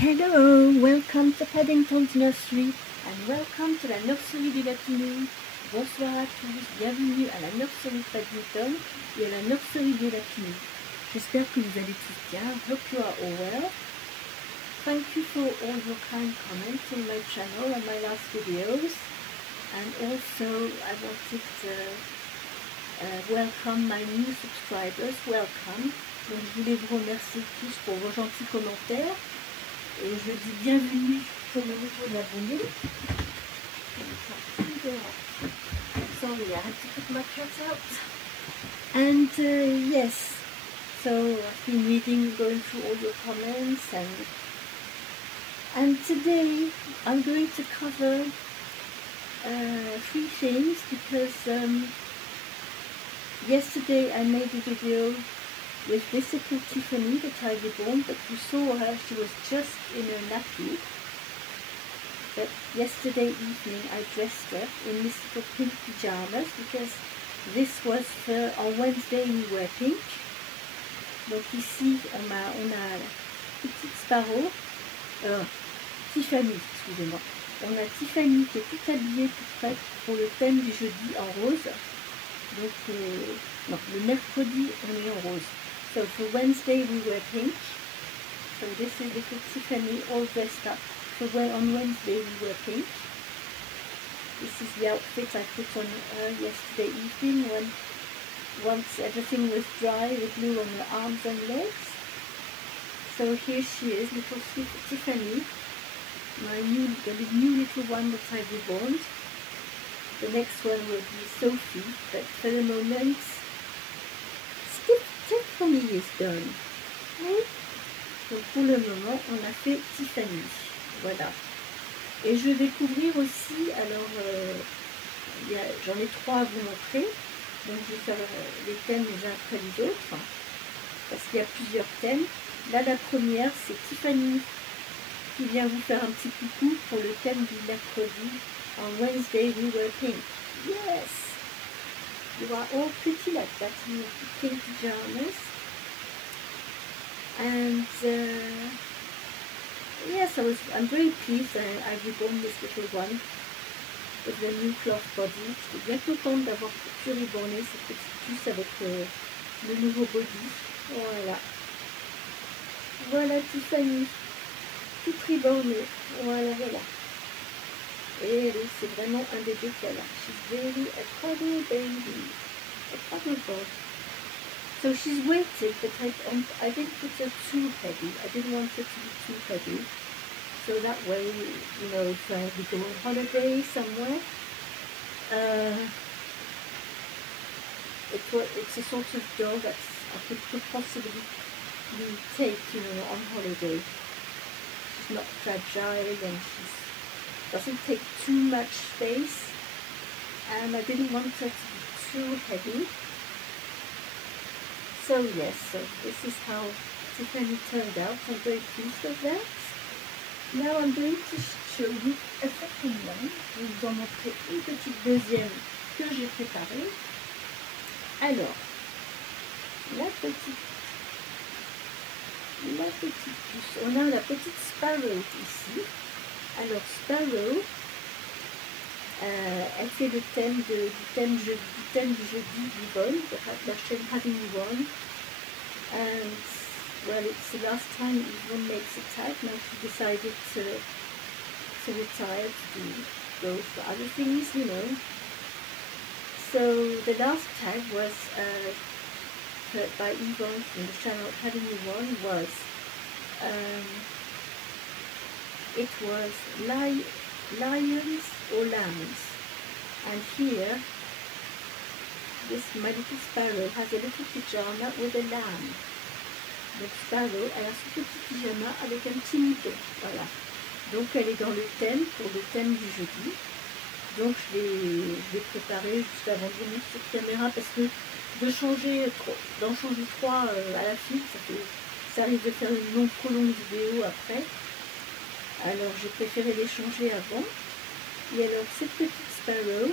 Hello, welcome to Paddington's Nursery and welcome to la nurserie du Lapinou. Bonsoir à tous, bienvenue à la nurserie de Paddington et à la nurserie du Lapinou. J'espère que vous allez tous bien. Hope you are all well. Thank you for all your kind comments on my channel and my last videos. And also I wanted to welcome my new subscribers. Welcome. Donc je voulais vous remercier tous pour vos gentils commentaires. Et je dis bienvenue pour le nouveau abonné. Sorry, I had to put my cat out. And yes, so I've been reading, going through all your comments, and today I'm going to cover 3 things because yesterday I made a video with this little Tiffany that I reborn, but you saw her, she was just in a nappy. But yesterday evening I dressed her in this little pink pyjamas because this was for, on Wednesday we wear pink. Donc ici on a la petite Sparrow, Tiffany, excusez-moi. On a Tiffany qui est toute habillée, toute prête pour le thème du jeudi en rose. Donc non, le mercredi on est en rose. So for Wednesday we wear pink. So this is little Tiffany all dressed up. So on Wednesday we wear pink. This is the outfit I put on her yesterday evening when once everything was dry with glue on her arms and legs. So here she is, little Tiffany, the new little one that I reborn. The next one will be Sophie, but for the moment Tiffany is done. Oui. Donc pour le moment, on a fait Tiffany. Voilà. Et je vais couvrir aussi, alors j'en ai 3 à vous montrer. Donc je vais faire les thèmes les uns après les autres. Parce qu'il y a plusieurs thèmes. Là, la première, c'est Tiffany qui vient vous faire un petit coucou pour le thème du mercredi. On Wednesday we wear pink. Yes! You are all pretty like that in your pink pajamas. And yes, I'm very pleased. I reborn this little one with the new cloth body. Je suis bien contente d'avoir pu reborner cette petite puce avec le nouveau body. Voilà. Voilà Tiffany. Toute rebornée. Voilà, voilà. Et c'est vraiment un bébé qu'elle a. She's very a cuddle baby. A cuddle bug. So she's weighted, but I didn't put her too heavy. I didn't want her to be too heavy. So that way, you know, if we go on holiday somewhere, it's a sort of dog that I could possibly take, you know, on holiday. She's not fragile and she doesn't take too much space. And I didn't want her to be too heavy. So yes, so this is how Tiffany turned out. I'm very pleased with that. Now I'm going to show you a second one. Je vais vous en montrer une petite deuxième que j'ai préparée. Alors, la petite puce. On a la petite Sparrow ici. Alors Sparrow, elle fait le thème du thème du jeudi d'Yvonne, de la chaîne Having Yvonne. And well, it's the last time Yvonne makes a tag. Now she decided to retire, to go for other things, you know. So the last tag was by Yvonne from the channel Having Yvonne was it was lions or lambs. And here, my little Sparrow has a little pyjama with a lamb. Donc Sparrow, elle a son petit pyjama avec un petit mouton. Voilà. Donc elle est dans le thème, pour le thème du jeudi. Donc je l'ai préparé juste avant de venir sur caméra parce que d'en changer 3 à la suite, ça risque de faire une trop longue vidéo après. Alors j'ai préféré les changer avant. Et alors cette petite Sparrow,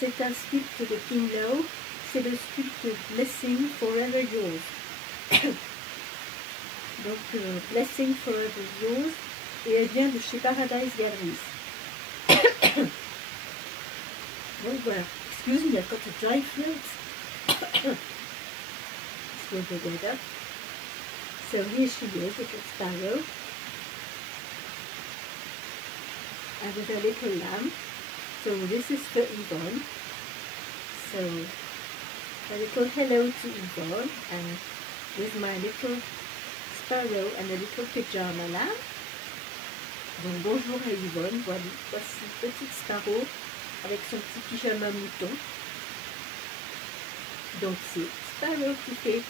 c'est un sculpte de King Lowe, c'est le sculpte Blessing Forever Yours. Donc, Blessing Forever Yours, et elle vient de chez Paradise Galleries. Donc voilà, excuse me, I've got a dry throat. It's with the weather. So here she is, little sparrow. And with a little lamb. So this is for Yvonne. So a little hello to Yvonne, and with my little sparrow and a little pyjama lamb. Donc bonjour à Yvonne, voici petite sparrow avec son petit pyjama mouton. Donc c'est Sparrow qui fait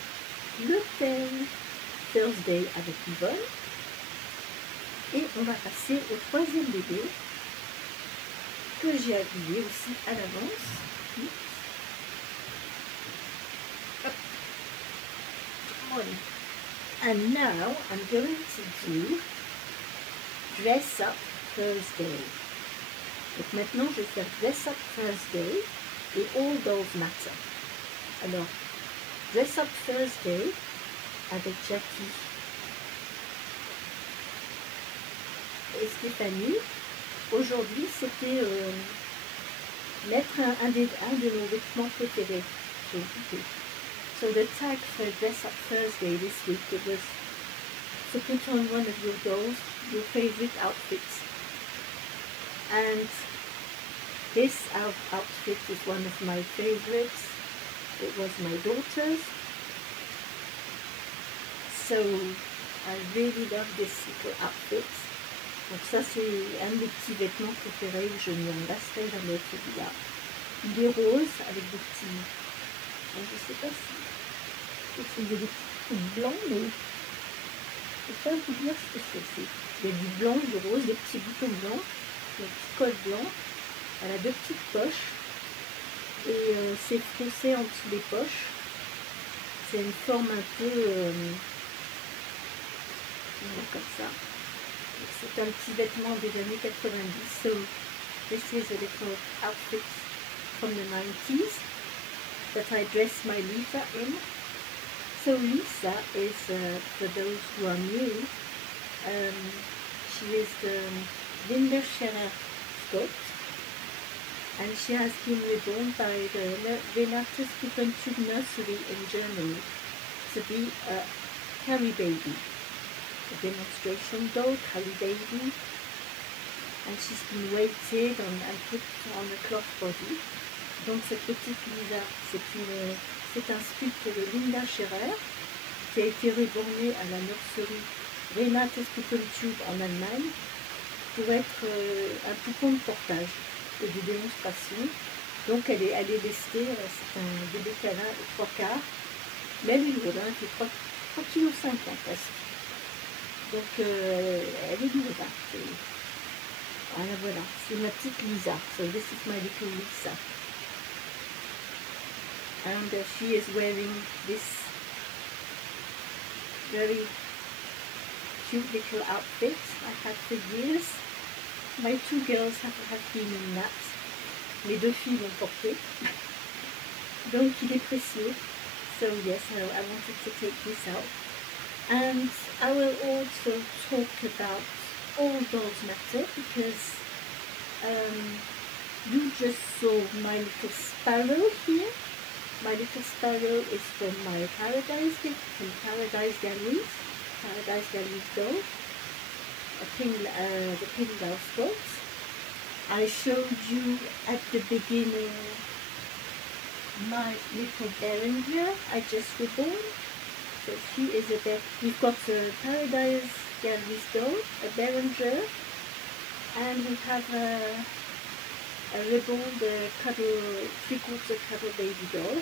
le thème Thursday avec Yvonne. Et on va passer au troisième bébé que j'ai habillé aussi à l'avance. And now I'm going to do Dress Up Thursday. Donc maintenant je vais faire Dress Up Thursday et All Dolls Matter. Alors, Dress Up Thursday avec Jackie et Stéphanie. Aujourd'hui c'était mettre un de nos vêtements préférés. So the tag for Dress Up Thursday this week, it was to put on one of your dolls, your favorite outfits. And this outfit is one of my favorites. It was my daughter's. So I really love this little outfit. Donc ça c'est un des petits vêtements préférés, je m'y enlacerai jamais celui-là. Il est rose avec des petits, je ne sais pas si c'est des petits trucs blancs, mais je ne peux pas vous dire ce que c'est. Il y a du blanc, du rose, des petits boutons blancs, des petits cols blancs. Elle a deux petites poches et c'est froncé en dessous des poches. C'est une forme un peu comme ça. C'est un petit vêtement des années 90. So this is a little outfit from the 90s that I dressed my Lisa in. So Lisa is, for those who are new, she is the Linda Scherer Scott, and she has been reborn by the Renatus Puppenstube Nursery in Germany to be a carry baby. A demonstration doll, carry baby, and she's been weighted and put on a cloth body. Donc cette petite Lisa, c'est un sculpte de Linda Scherer qui a été rebornée à la nurserie Renatus Puppenstube en Allemagne pour être un poupon de portage et de démonstration. Donc elle est lestée, c'est un bébé câlin de 3 quarts, mais elle est lourde, elle fait 3,50 kg presque. Donc elle est lourde. Voilà, c'est ma petite Lisa. So this is my little Lisa. And she is wearing this very cute little outfit I had for years. My two girls have been in that. Les deux filles l'ont porté. Donc il est précieux. So yes, I wanted to take this out. And I will also talk about All Dolls Matter because you just saw my little sparrow here. My little sparrow is from my Paradise Galleries doll, the pink spots. I showed you at the beginning my little Beringer I just reborn. So she is we've got a Paradise Galleries doll, a Beringer, and we have a reborn, the three-quarter cuddle baby doll.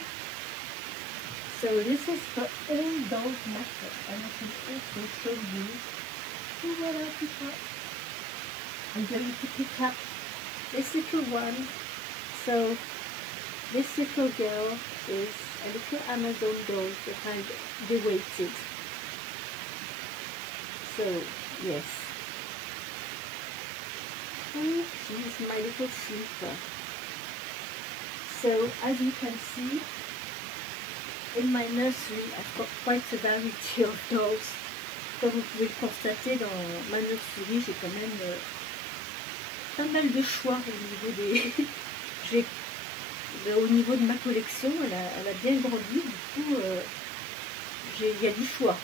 So this is for All Dolls Matter, and I can also show you what I pick up. I'm going to pick up this little one. So this little girl is a little Amazon doll that I deweighted. So yes, and she's my little sleeper. So as you can see, in my nursery I've got quite a variety of dolls. Comme vous pouvez le constater dans ma nurserie, j'ai quand même pas mal de choix au niveau des... au niveau de ma collection, elle a bien grandi, du coup, il y a du choix.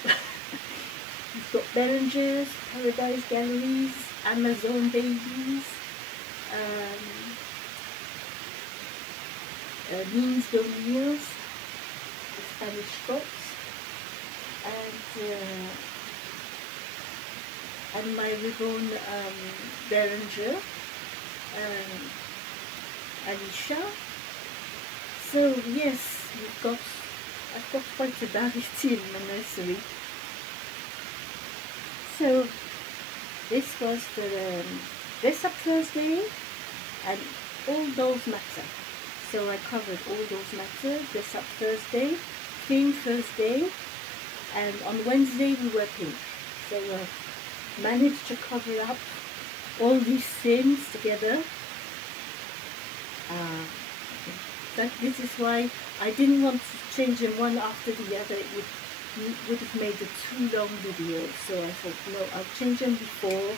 We've got Behringer's, Paradise Galleries, Amazon Babies, Means Meals, the Spanish Scots, and my ribbon Behringer, Alicia. So yes, I've got quite a variety in my nursery. So this was the Dress Up Thursday, and all those matter. So I covered all those matter, Dress Up Thursday, Theme Thursday, and on Wednesday we were pink. So I managed to cover up all these themes together. This is why I didn't want to change them one after the other. It would have made a too long video. So I thought, no, I'll change them before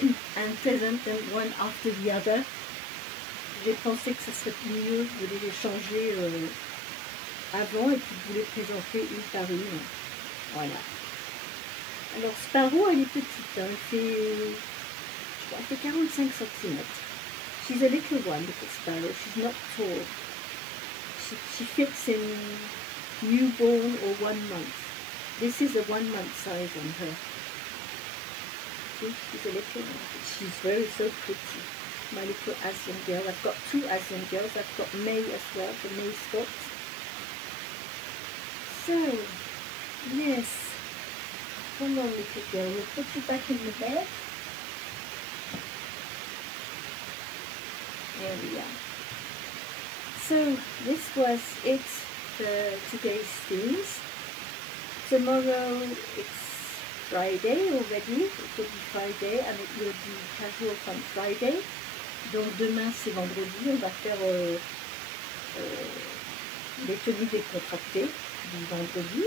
and present them one after the other. J'ai pensé que ce serait mieux de les changer avant et puis de vous les présenter une par une. Voilà. Alors Sparrow, elle est petite, hein. Elle fait 45 cm. She's a little one, little sparrow. She's not tall. She fits in newborn or 1 month. This is a 1 month size on her. See, she's a little one. She's so pretty. My little Asian girl. I've got 2 Asian girls. I've got May as well, the May Scots. So, yes. Come on, little girl. We'll put you back in the bed. There we are. So this was it for today's themes. Tomorrow it's Friday already. It will be Friday and it will be Casual Fun Friday. Donc demain c'est vendredi. On va faire les tenues décontractées du vendredi.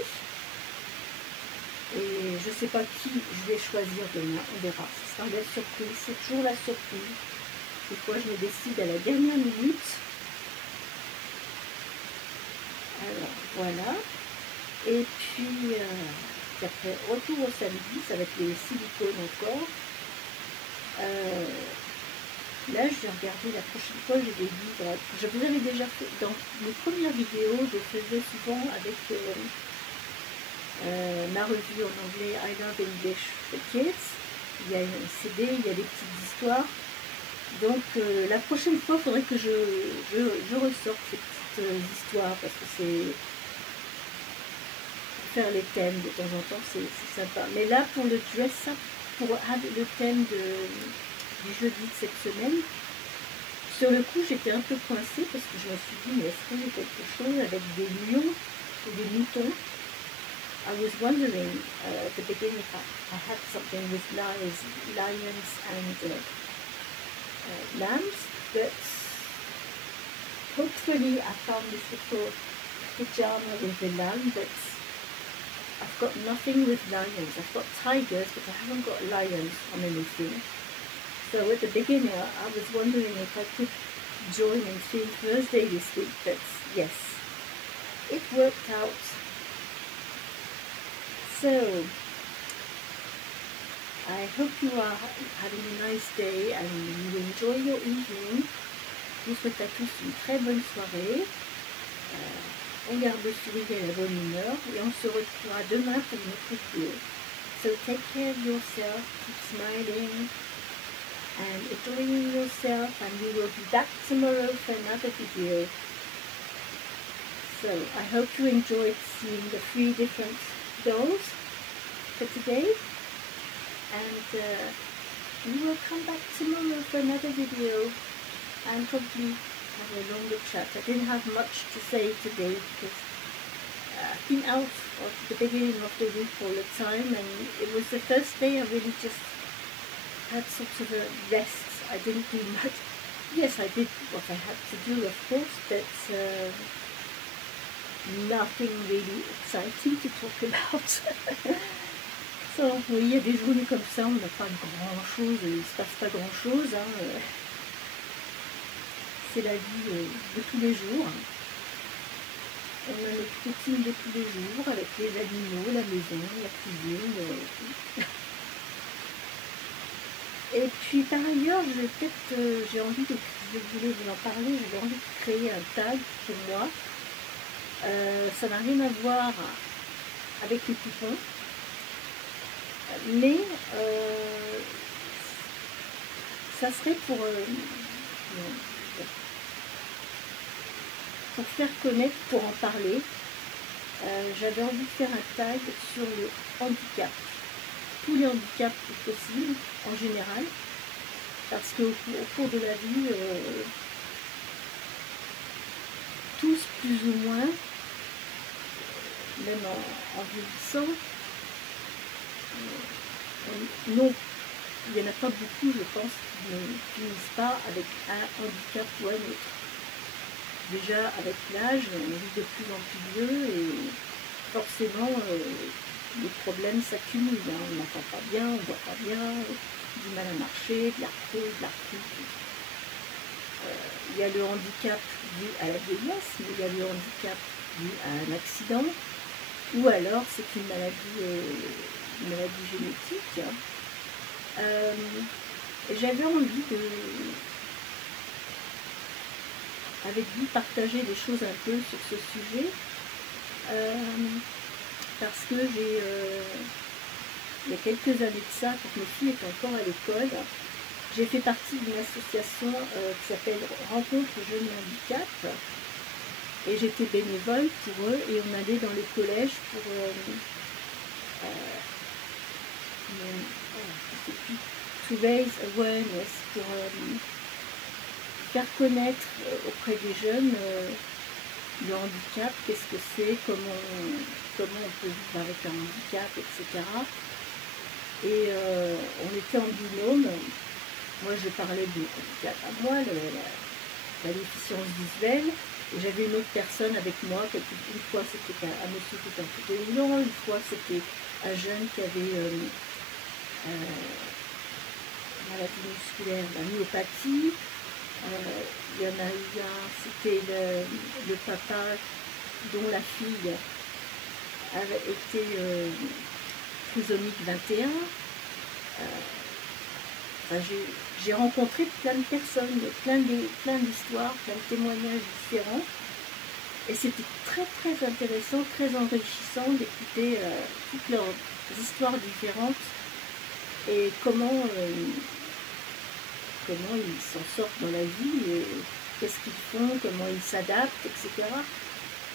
Et je ne sais pas qui je vais choisir demain. On verra. Ce sera la surprise. C'est toujours la surprise. Des fois, je me décide à la dernière minute. Alors, voilà. Et puis, après, retour au samedi, ça va être les silicones encore. Là, je vais regarder la prochaine fois, j'ai des livres. Je vous avais déjà fait, dans mes premières vidéos, je faisais souvent avec ma revue en anglais I Love English for Kids. Il y a un CD, il y a des petites histoires. Donc la prochaine fois, il faudrait que je ressorte ces petites histoires parce que c'est faire les thèmes de temps en temps, c'est sympa. Mais là, pour le dress-up, pour le thème du jeudi de cette semaine, sur le coup, j'étais un peu coincée parce que je me suis dit, mais est-ce que j'ai quelque chose avec des lions ou des moutons? I was wondering at the beginning if I had something with lions and lambs, but hopefully I found this little pyjama with the lamb, but I've got nothing with lions. I've got tigers, but I haven't got lions on anything. So at the beginning I was wondering if I could join in Theme Thursday this week, but yes, it worked out. So I hope you are having a nice day and you enjoy your evening. Je vous souhaite à tous une très bonne soirée. On garde le sourire et la bonne humeur et on se retrouvera demain pour une autre vidéo. So take care of yourself, keep smiling and enjoying yourself, and we will be back tomorrow for another video. So I hope you enjoyed seeing the 3 different dolls for today. And we will come back tomorrow for another video and probably have a longer chat. I didn't have much to say today because I've been out at the beginning of the week all the time, and it was the first day I really just had sort of a rest. I didn't do much. Yes, I did what I had to do, of course, but nothing really exciting to talk about. Oui, il y a des journées comme ça, on n'a pas grand-chose, il ne se passe pas grand-chose. Hein, c'est la vie de tous les jours. On a notre routine de tous les jours avec les animaux, la maison, la cuisine. Et puis par ailleurs, j'ai envie de, je voulais vous en parler, j'avais envie de créer un tag pour moi. Ça n'a rien à voir avec les coupons, mais ça serait pour faire connaître, pour en parler. J'avais envie de faire un tag sur le handicap, tous les handicaps possibles en général, parce qu'au cours de la vie, tous plus ou moins, même en vieillissant, non, il n'y en a pas beaucoup, je pense, qui ne finissent pas avec un handicap ou un autre. Déjà, avec l'âge, on vit de plus en plus vieux et forcément, les problèmes s'accumulent. Hein. On n'entend pas bien, on ne voit pas bien, du mal à marcher, de l'arthrose, de l'arthrite. Il y a le handicap dû à la vieillesse, mais il y a le handicap dû à un accident, ou alors c'est une maladie génétique. J'avais envie avec vous partager des choses un peu sur ce sujet, parce que il y a quelques années de ça, quand mes filles étaient encore à l'école, j'ai fait partie d'une association qui s'appelle Rencontre Jeunes Handicap, et j'étais bénévole pour eux, et on allait dans les collèges pour to raise awareness, pour faire connaître auprès des jeunes le handicap, qu'est-ce que c'est, comment on peut vivre avec un handicap, etc. Et on était en binôme. Moi, je parlais du handicap à moi, la déficience visuelle, et j'avais une autre personne avec moi. Une fois, c'était un monsieur qui était en fauteuil roulant, une fois, c'était un jeune qui avait maladie musculaire, la myopathie. Il y en a eu un, c'était le papa dont la fille avait été trisomique 21. J'ai rencontré plein de personnes, plein d'histoires, plein de témoignages différents. Et c'était très très intéressant, très enrichissant d'écouter toutes leurs histoires différentes et comment ils s'en sortent dans la vie, et qu'est-ce qu'ils font, comment ils s'adaptent, etc.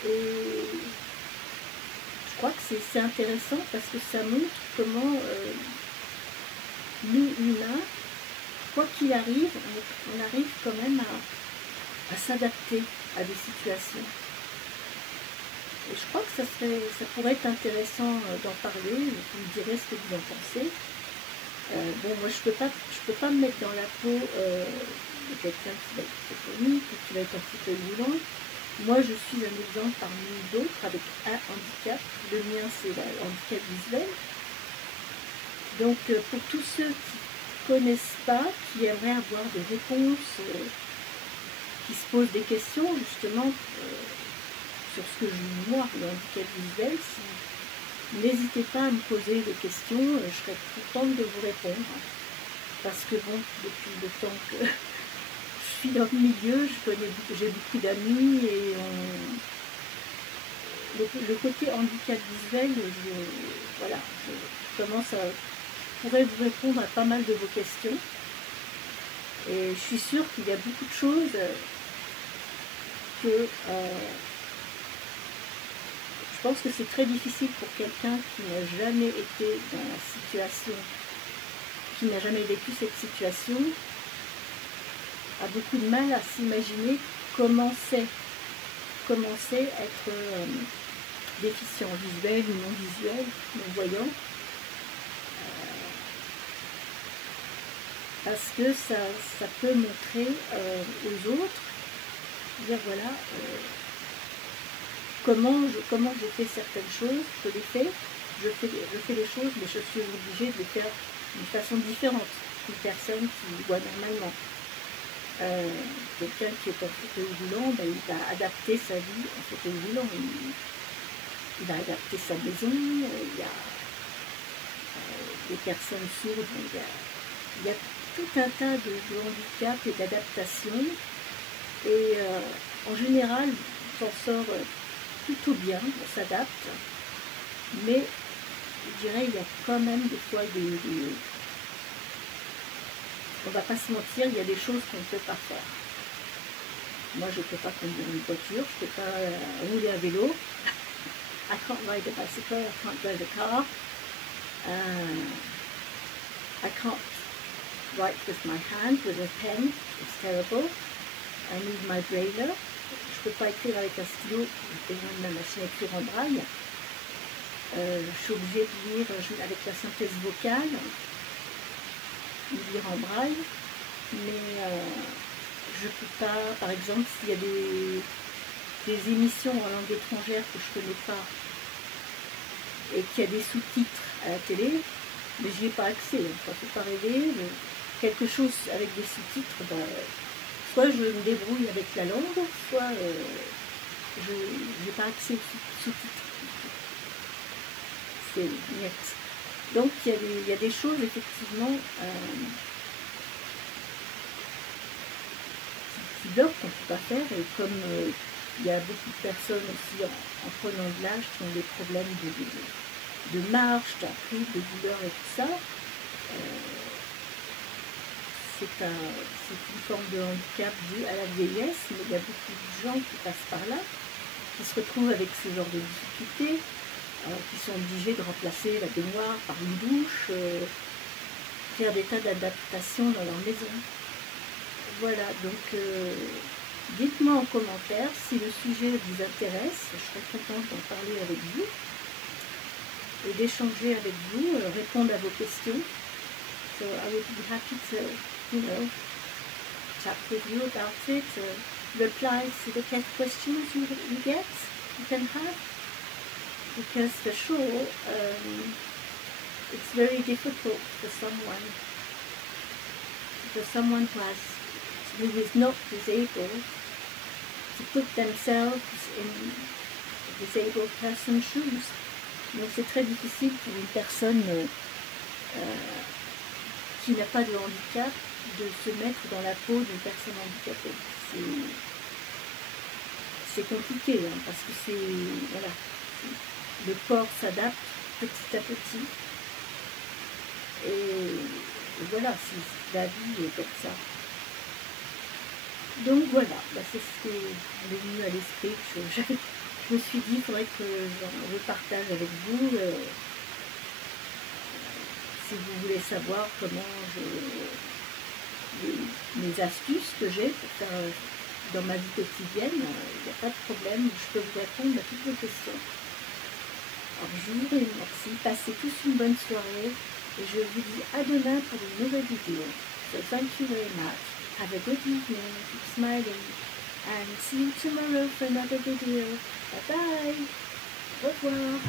Et je crois que c'est intéressant parce que ça montre comment nous, humains, quoi qu'il arrive, on arrive quand même à s'adapter à des situations. Et je crois que ça pourrait être intéressant d'en parler. Vous me direz ce que vous en pensez. Bon, moi je peux pas me mettre dans la peau de quelqu'un qui va être tétraplégique ou qui va être en fauteuil roulant. Moi je suis un exemple parmi d'autres avec un handicap. Le mien c'est le handicap visuel. Donc pour tous ceux qui ne connaissent pas, qui aimeraient avoir des réponses, qui se posent des questions justement sur ce que je vis moi, le handicap visuel, n'hésitez pas à me poser des questions, je serai contente de vous répondre. Parce que bon, depuis le temps que je suis dans le milieu, j'ai beaucoup d'amis et le côté handicap visuel, je pourrais vous répondre à pas mal de vos questions. Et je suis sûre qu'il y a beaucoup de choses que je pense que c'est très difficile pour quelqu'un qui n'a jamais été dans la situation, qui n'a jamais vécu cette situation, a beaucoup de mal à s'imaginer comment c'est être déficient visuel ou non visuel, non-voyant, parce que ça peut montrer aux autres, dire voilà, comment je fais certaines choses, je les fais, je fais les choses, mais je suis obligée de les faire d'une façon différente qu'une personne qui voit normalement. Quelqu'un qui est en fauteuil roulant, ben, il va adapter sa vie en fauteuil roulant. Il va adapter sa maison. Il y a des personnes sourdes. Il y a tout un tas de handicaps et d'adaptations. Et en général, on s'en sort plutôt bien, on s'adapte. Mais je dirais, il y a quand même des fois on va pas se mentir, il y a des choses qu'on ne peut pas faire. Moi, je ne peux pas conduire une voiture, je ne peux pas rouler à vélo. I can't ride a bicycle, I can't drive a car. I can't write with my hand, with a pen, it's terrible. I need my brailler. Je ne peux pas écrire avec un stylo, j'ai besoin de ma machine à écrire en braille. Je suis obligée de lire avec la synthèse vocale, lire en braille, mais je ne peux pas, par exemple, s'il y a des émissions en langue étrangère que je ne connais pas et qu'il y a des sous-titres à la télé, mais j'y ai pas accès, ça ne fait pas rêver. Quelque chose avec des sous-titres, ben, soit je me débrouille avec la langue, soit je n'ai pas accès aux sous-titres. C'est net. Donc il y a des choses effectivement qui bloquent qu'on ne peut pas faire, et comme il y a beaucoup de personnes aussi en prenant de l'âge qui ont des problèmes de marche, d'arthrite, de douleur et tout ça, c'est une forme de handicap dû à la vieillesse, mais il y a beaucoup de gens qui passent par là, qui se retrouvent avec ce genre de difficultés, qui sont obligés de remplacer la baignoire par une douche, faire des tas d'adaptations dans leur maison. Voilà, donc dites-moi en commentaire si le sujet vous intéresse, je serais contente d'en parler avec vous et d'échanger avec vous, répondre à vos questions. So I would be happy to, chat with you about it, reply to the questions you can have. Because for sure, it's very difficult for someone who is not disabled to put themselves in a disabled person's shoes. Donc c'est très difficile pour une personne qui n'a pas de handicap de se mettre dans la peau d'une personne handicapée. C'est compliqué, hein, parce que voilà. Le corps s'adapte petit à petit, et voilà, la vie est comme ça. Donc voilà, c'est ce qui m'est venu à l'esprit. Je me suis dit, il faudrait que je partage avec vous, si vous voulez savoir comment mes astuces que j'ai pour faire dans ma vie quotidienne, il n'y a pas de problème, je peux vous répondre à toutes vos questions. Alors je vous remercie, passez tous une bonne soirée et je vous dis à demain pour une nouvelle vidéo. So thank you very much. Have a good evening, keep smiling, and see you tomorrow for another video. Bye bye. Au revoir.